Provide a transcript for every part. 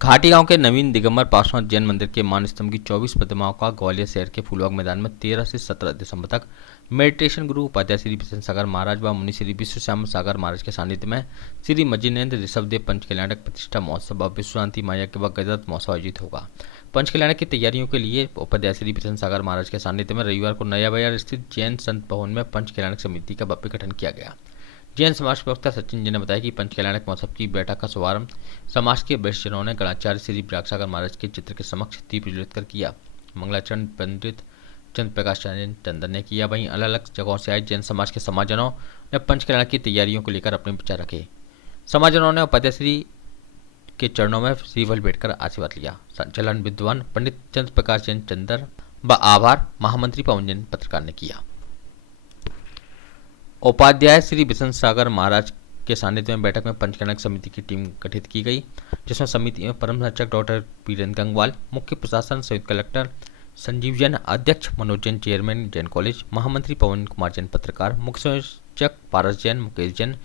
घाटी गांव के नवीन दिगंबर पासवान जैन मंदिर के मान स्तंभ की 24 प्रतिमाओं का ग्वालियर शहर के फूलबाग मैदान में 13 से 17 दिसंबर तक मेडिटेशन गुरु उपाध्याय श्री बिशन सागर महाराज व मुनि श्री विश्व श्याम सागर महाराज के सानिध्य में श्री मजीनेन्द्र ऋषभदेव पंच कल्याणक प्रतिष्ठा महोत्सव व विश्वशांति माया के व गजरत महोत्सव आयोजित होगा। पंच कल्याणक की तैयारियों के लिए उपाध्याय श्री बिशन सागर महाराज के सानिध्य में रविवार को नया बाजार स्थित जैन संत भवन में पंच कल्याणक समिति का भव्य गठन किया गया। जैन समाज प्रवक्ता सचिन जी ने बताया कि पंच कल्याणक महोत्सव की बैठक का शुभारंभ समाज के वरिष्ठ जनों ने गणाचार्य श्री विराग सागर महाराज के चित्र के समक्ष दीप प्रज्वलित कर किया। मंगलाचरण पंडित चंद्र प्रकाश चंदन ने किया। वहीं अलग अलग जगहों से आए जैन समाज के समाजजनों ने पंच कल्याणक की तैयारियों को लेकर अपने विचार रखे। समाजजनों ने उपाध्याय श्री के चरणों में श्रीफल भेंटकर आशीर्वाद लिया। संचालन विद्वान पंडित चंद्र प्रकाश जैन चंदर व आभार महामंत्री पवन जैन पत्रकार ने किया। उपाध्याय श्री बिशन सागर महाराज के सानिध्य में बैठक में पंच कल्याणक समिति की टीम गठित की गई, जिसमें समिति में परम संरक्षक डॉक्टर वीरेंद्र गंगवाल, मुख्य प्रशासन संयुक्त कलेक्टर संजीव जैन, अध्यक्ष मनोज जैन, चेयरमैन जैन कॉलेज, महामंत्री पवन कुमार जैन पत्रकार, मुख्य संयोजक पारस जैन, मुकेश जैन,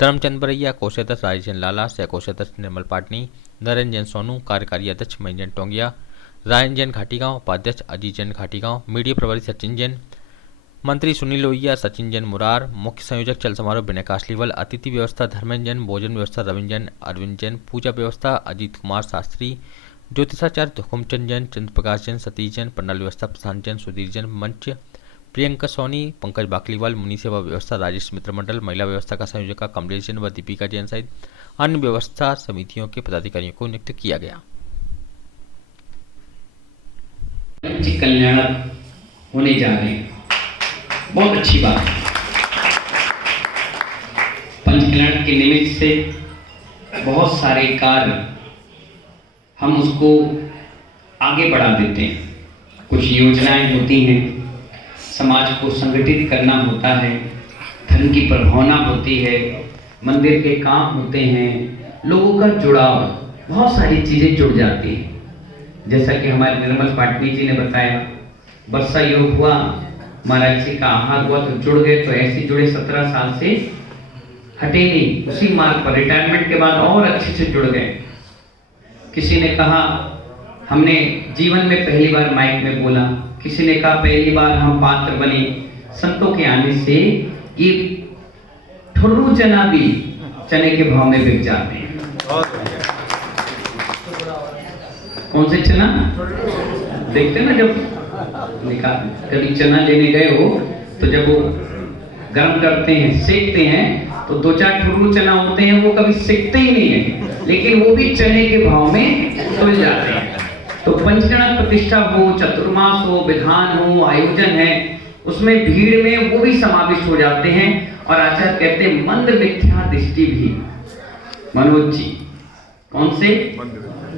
धर्मचंद बरैया, कोषाध्यक्ष राजेश जैन लाला, सह कोषाध्यक्ष निर्मल पाटनी, नरेंद्र जैन सोनू, कार्यकारी अध्यक्ष महेंद्र जैन टोंगिया, रायन जैन घाटीगांव, उपाध्यक्ष अजीत जैन घाटीगांव, मीडिया प्रभारी सचिन जैन, मंत्री सुनील लोहिया, सचिन जैन मुरार, मुख्य संयोजक चल समारोह विनय कासलीवल, अतिथि व्यवस्था धर्मेंद्र जैन, भोजन व्यवस्था रविंद्र जैन, अरविंद जैन, पूजा व्यवस्था अजीत कुमार शास्त्री, ज्योतिषाचार्य हुकुमचंद जैन, चंद्र प्रकाश जैन, सतीश जैन, पंडाल व्यवस्था प्रशांत जैन, सुधीर जैन, मंच प्रियंका सोनी, पंकज बाकलीवाल, मुनि सेवा व्यवस्था राजेश मित्र मंडल, महिला व्यवस्था का संयोजक कमलेश जैन व दीपिका जैन सहित अन्य व्यवस्था समितियों के पदाधिकारियों को नियुक्त किया गया। कल्याणक होने जा रहे हैं, बहुत अच्छी बात है। पंच कल्याण के निमित्त से बहुत सारे कार्य हम उसको आगे बढ़ा देते हैं। कुछ योजनाएं होती हैं, समाज को संगठित करना होता है, धन की प्रभावना होती है, मंदिर के काम होते हैं, लोगों का जुड़ाव, बहुत सारी चीजें जुड़ जाती हैं। जैसा कि हमारे निर्मल पाटनी जी ने बताया, वर्षा योग हुआ, महाराज जी का आहार हुआ तो जुड़ गए, तो ऐसे जुड़े 17 साल से हटे नहीं, उसी मार्ग पर रिटायरमेंट के बाद और अच्छे से जुड़ गए। किसी ने कहा हमने जीवन में पहली बार माइक में बोला, किसी ने कहा पहली बार हम पात्र बने। संतों के आने से ये ठुर्रू चना भी चने के भाव में बिक जाते हैं। कौन से चना देखते ना, जब कभी चना लेने गए हो तो जब वो गर्म करते हैं, सेकते हैं, तो 2-4 ठुर्रू चना होते हैं, वो कभी सेकते ही नहीं है, लेकिन वो भी चने के भाव में तुल जाते हैं। तो पंचकल्याणक प्रतिष्ठा हो, चतुर्मास हो, विधान हो, आयोजन है, उसमें भीड़ में वो भी समाविष्ट हो जाते हैं। और आचार्य कहते हैं मंद मिथ्या दृष्टि भी, मनोज जी कौन से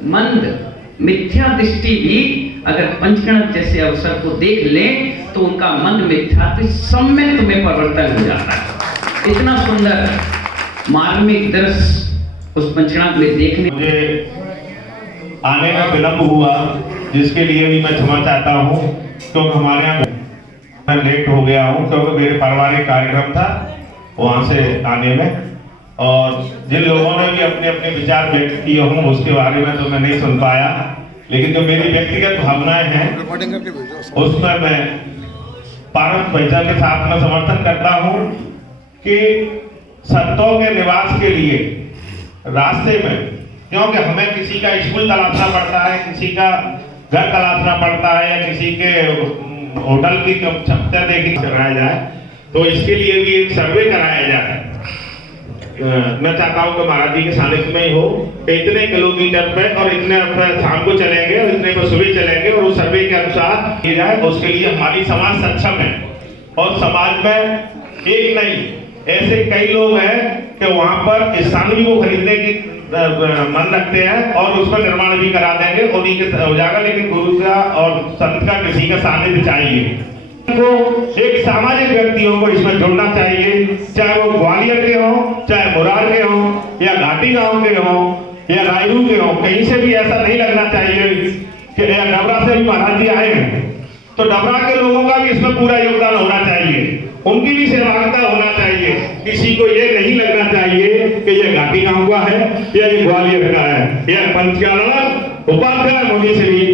मंद मिथ्या दृष्टि भी अगर पंचकल्याणक जैसे अवसर को देख ले तो उनका मंद मिथ्या सम्यक में परिवर्तन हो जाता है। इतना सुंदर मार्मिक दृश्य उस पंचकल्याणक में देखने। मुझे आने में विलंब हुआ, जिसके लिए भी मैं क्षमा चाहता हूँ, क्योंकि हमारे यहाँ मैं लेट हो गया हूँ, क्योंकि मेरे पारिवारिक कार्यक्रम था वहाँ से आने में। और जिन लोगों ने भी अपने अपने विचार व्यक्त किए हों उसके बारे में तो मैं नहीं सुन पाया, लेकिन जो मेरी व्यक्तिगत भावनाएं हैं उसमें मैं पारस पैसा के साथ में समर्थन करता हूँ कि संतों के निवास के लिए रास्ते में, क्योंकि हमें किसी का स्कूल तलाशना पड़ता है, किसी का घर तलाशना पड़ता है, या किसी के होटल की क्षमता देखी कराया जाए, तो इसके लिए भी एक सर्वे कराया जाए। मैं चाहता हूँ कि महाराज जी के सानिध्य में ही हो, इतने किलोमीटर पे और इतने शाम को चलेंगे और इतने को सुबह चलेंगे, और उस सर्वे के अनुसार किया जाए। उसके लिए हमारी समाज सक्षम है, और समाज में एक नहीं ऐसे कई लोग हैं कि वहाँ पर स्थान भी वो खरीदने की मन रखते हैं और उसका निर्माण भी करा देंगे, उन्हीं के हो जाएगा। लेकिन गुरु का और संत का किसी का सानिध्य चाहिए। को एक सामाजिक व्यक्तियों को इसमें जोड़ना चाहिए, चाहे वो ग्वालियर के हो, चाहे मुरार के हो, या घाटी गांव के हो, या रायरू के हो, कहीं से भी ऐसा नहीं लगना चाहिए कि डबरा से भी महाराज जी आए हैं, तो डबरा के लोगों का भी इसमें पूरा योगदान होना चाहिए। उनकी भी सहभागिता होना चाहिए। किसी को ये नहीं लगना चाहिए कि ये घाटी गांव का है या ये ग्वालियर का है। यह पंचानन उपाध्याय मोदी से भी